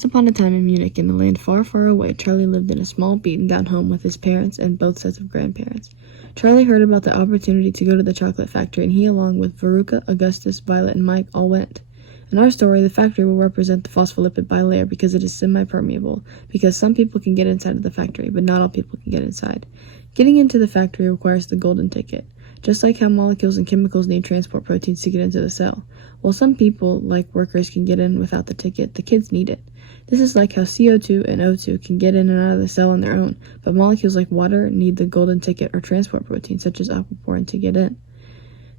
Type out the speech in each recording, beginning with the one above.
Once upon a time in Munich, in a land far, far away, Charlie lived in a small, beaten-down home with his parents and both sets of grandparents. Charlie heard about the opportunity to go to the chocolate factory, and he, along with Veruca, Augustus, Violet, and Mike, all went. In our story, the factory will represent the phospholipid bilayer because it is semi-permeable, because some people can get inside of the factory, but not all people can get inside. Getting into the factory requires the golden ticket, just like how molecules and chemicals need transport proteins to get into the cell. While some people, like workers, can get in without the ticket, the kids need it. This is like how CO2 and O2 can get in and out of the cell on their own, but molecules like water need the golden ticket or transport protein such as aquaporin to get in.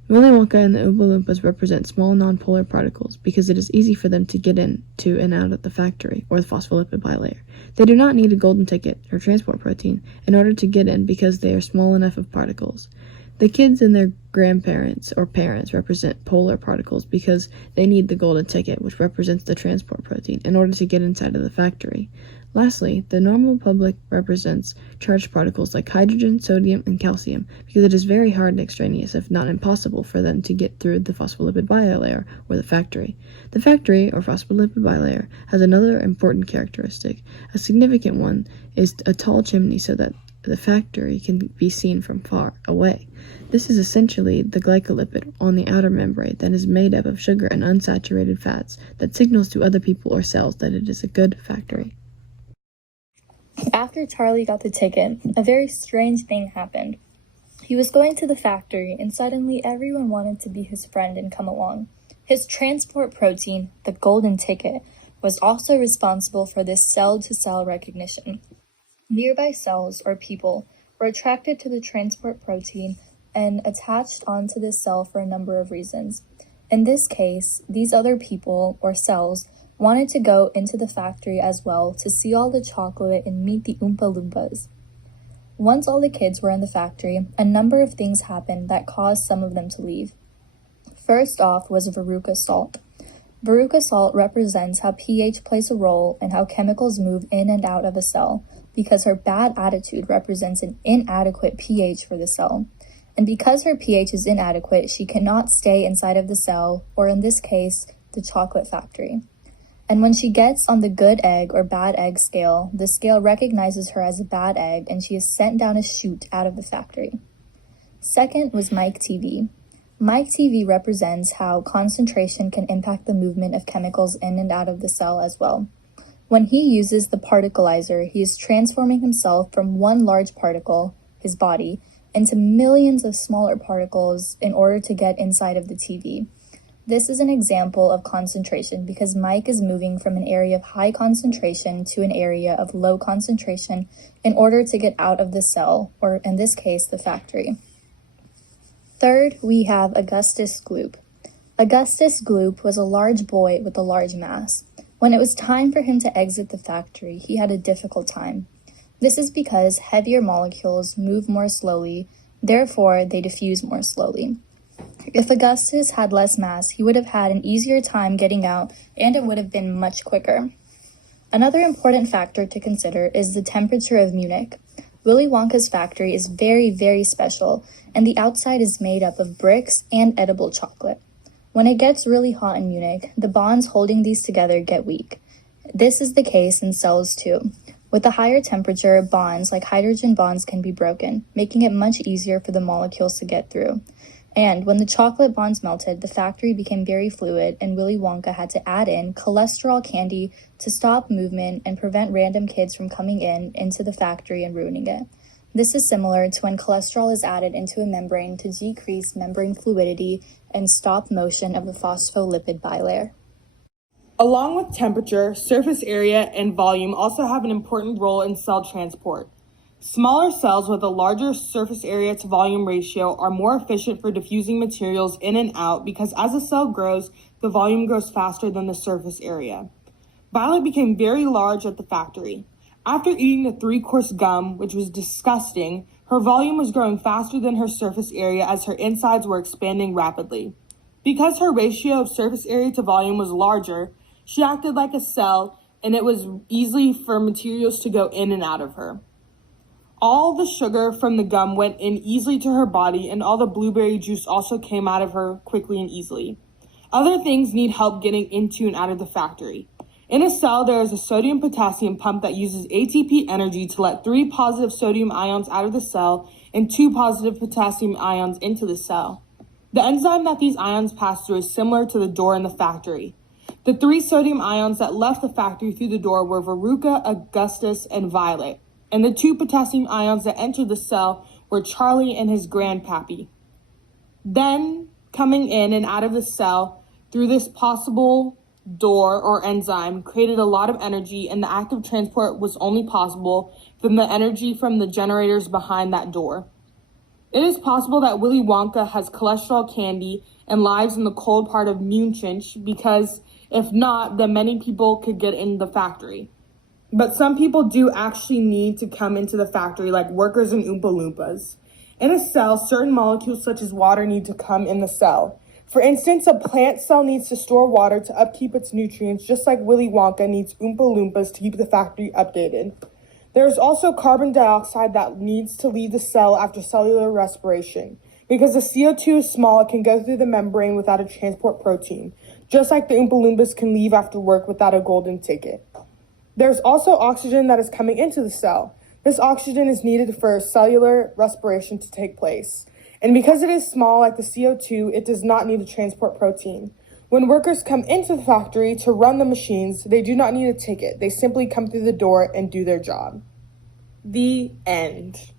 Willy Wonka and the Oompa Loompas represent small non-polar particles because it is easy for them to get into and out of the factory, or the phospholipid bilayer. They do not need a golden ticket, or transport protein, in order to get in because they are small enough of particles. The kids and their grandparents or parents represent polar particles because they need the golden ticket, which represents the transport protein, in order to get inside of the factory. Lastly, the normal public represents charged particles like hydrogen, sodium, and calcium because it is very hard and extraneous, if not impossible, for them to get through the phospholipid bilayer or the factory. The factory, or phospholipid bilayer, has another important characteristic. A significant one is a tall chimney so that the factory can be seen from far away. This is essentially the glycolipid on the outer membrane that is made up of sugar and unsaturated fats that signals to other people or cells that it is a good factory. After Charlie got the ticket, a very strange thing happened. He was going to the factory, and suddenly everyone wanted to be his friend and come along. His transport protein, the golden ticket, was also responsible for this cell-to-cell recognition. Nearby cells, or people, were attracted to the transport protein and attached onto this cell for a number of reasons. In this case, these other people, or cells, wanted to go into the factory as well to see all the chocolate and meet the Oompa Loompas. Once all the kids were in the factory, a number of things happened that caused some of them to leave. First off was Veruca salt. Veruca salt represents how pH plays a role in how chemicals move in and out of a cell, because her bad attitude represents an inadequate pH for the cell. And because her pH is inadequate, she cannot stay inside of the cell, or in this case, the chocolate factory. And when she gets on the good egg or bad egg scale, the scale recognizes her as a bad egg and she is sent down a chute out of the factory. Second was Mike TV. Mike TV represents how concentration can impact the movement of chemicals in and out of the cell as well. When he uses the particleizer, he is transforming himself from one large particle, his body, into millions of smaller particles in order to get inside of the TV. This is an example of concentration because Mike is moving from an area of high concentration to an area of low concentration in order to get out of the cell, or in this case, the factory. Third, we have Augustus Gloop. Augustus Gloop was a large boy with a large mass. When it was time for him to exit the factory, he had a difficult time. This is because heavier molecules move more slowly, therefore they diffuse more slowly. If Augustus had less mass, he would have had an easier time getting out, and it would have been much quicker. Another important factor to consider is the temperature of Munich. Willy Wonka's factory is very, very special, and the outside is made up of bricks and edible chocolate. When it gets really hot in Munich, the bonds holding these together get weak. This is the case in cells too. With a higher temperature, bonds like hydrogen bonds can be broken, making it much easier for the molecules to get through. And when the chocolate bonds melted, the factory became very fluid, and Willy Wonka had to add in cholesterol candy to stop movement and prevent random kids from coming into the factory and ruining it. This is similar to when cholesterol is added into a membrane to decrease membrane fluidity and stop motion of the phospholipid bilayer. Along with temperature, surface area, and volume also have an important role in cell transport. Smaller cells with a larger surface area to volume ratio are more efficient for diffusing materials in and out because as a cell grows, the volume grows faster than the surface area. Violet became very large at the factory. After eating the 3-course gum, which was disgusting, her volume was growing faster than her surface area as her insides were expanding rapidly. Because her ratio of surface area to volume was larger, she acted like a cell and it was easy for materials to go in and out of her. All the sugar from the gum went in easily to her body, and all the blueberry juice also came out of her quickly and easily. Other things need help getting into and out of the factory. In a cell, there is a sodium-potassium pump that uses ATP energy to let 3 positive sodium ions out of the cell and 2 positive potassium ions into the cell. The enzyme that these ions pass through is similar to the door in the factory. The 3 sodium ions that left the factory through the door were Veruca, Augustus, and Violet. And the 2 potassium ions that entered the cell were Charlie and his grandpappy. Then, coming in and out of the cell through this possible door or enzyme created a lot of energy, and the act of transport was only possible from the energy from the generators behind that door. It is possible that Willy Wonka has cholesterol candy and lives in the cold part of Munich, because if not, then many people could get in the factory. But some people do actually need to come into the factory, like workers and Oompa Loompas. In a cell, certain molecules such as water need to come in the cell. For instance, a plant cell needs to store water to upkeep its nutrients, just like Willy Wonka needs Oompa Loompas to keep the factory updated. There is also carbon dioxide that needs to leave the cell after cellular respiration. Because the CO2 is small, it can go through the membrane without a transport protein, just like the Oompa Loompas can leave after work without a golden ticket. There's also oxygen that is coming into the cell. This oxygen is needed for cellular respiration to take place. And because it is small, like the CO2, it does not need a transport protein. When workers come into the factory to run the machines, they do not need a ticket. They simply come through the door and do their job. The end.